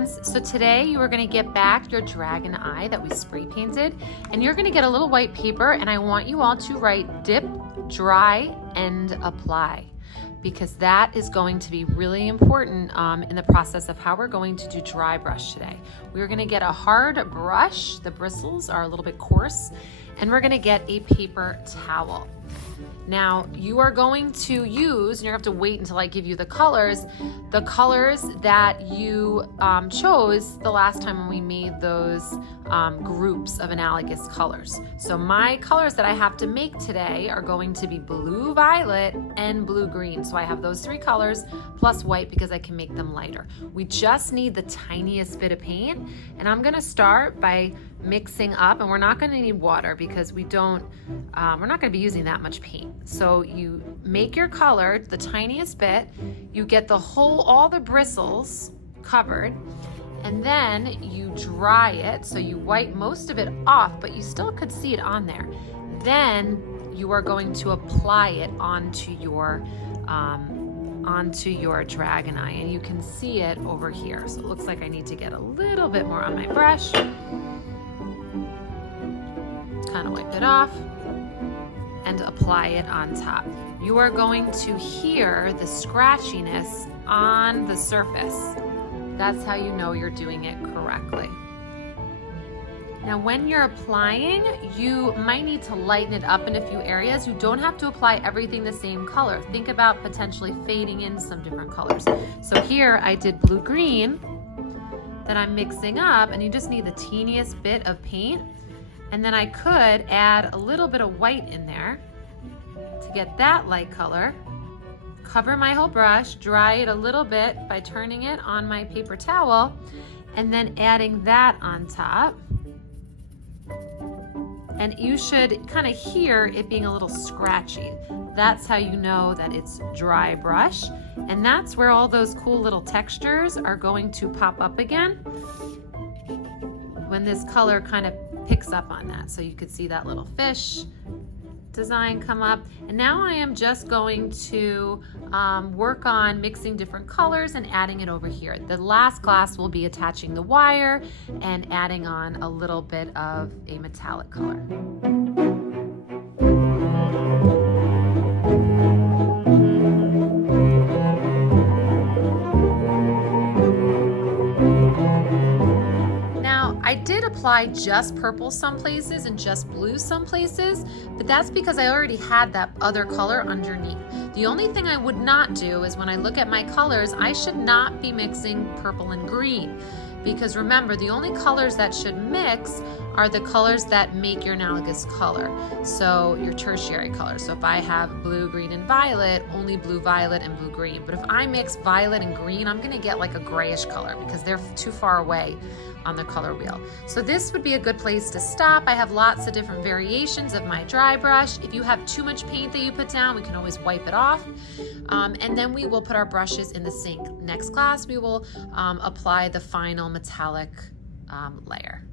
friends. So today you are going to get back your dragon eye that we spray painted, and you're going to get a little white paper, and I want you all to write dip, dry, and apply, because that is going to be really important in the process of how we're going to do dry brush today. We're going to get a hard brush. The bristles are a little bit coarse, and we're going to get a paper towel. Now you are going to use, and you're going to have to wait until I give you the colors that you chose the last time when we made those groups of analogous colors. So my colors that I have to make today are going to be blue violet and blue green. So I have those three colors plus white because I can make them lighter. We just need the tiniest bit of paint, and I'm going to start by mixing up, and we're not going to need water because we're not going to be using that much paint. So you make your color the tiniest bit, you get all the bristles covered, and then you dry it. So you wipe most of it off, but you still could see it on there. Then you are going to apply it onto your dragon eye, and you can see it over here. So it looks like I need to get a little bit more on my brush. Kind of wipe it off and apply it on top. You are going to hear the scratchiness on the surface. That's how you know you're doing it correctly. Now when you're applying, you might need to lighten it up in a few areas. You don't have to apply everything the same color. Think about potentially fading in some different colors. So here I did blue-green that I'm mixing up, and you just need the teeniest bit of paint. And then I could add a little bit of white in there to get that light color. Cover my whole brush, dry it a little bit by turning it on my paper towel, and then adding that on top. And you should kind of hear it being a little scratchy. That's how you know that it's dry brush. And that's where all those cool little textures are going to pop up again when this color kind of picks up on that. So you could see that little fish design come up. And now I am just going to work on mixing different colors and adding it over here. The last class will be attaching the wire and adding on a little bit of a metallic color. I did apply just purple some places and just blue some places, but that's because I already had that other color underneath. The only thing I would not do is when I look at my colors, I should not be mixing purple and green, because remember, the only colors that should mix are the colors that make your analogous color. So your tertiary colors. So if I have blue, green, and violet, only blue, violet, and blue, green. But if I mix violet and green, I'm gonna get like a grayish color because they're too far away on the color wheel. So this would be a good place to stop. I have lots of different variations of my dry brush. If you have too much paint that you put down, we can always wipe it off. And then we will put our brushes in the sink. Next class, we will apply the final metallic layer.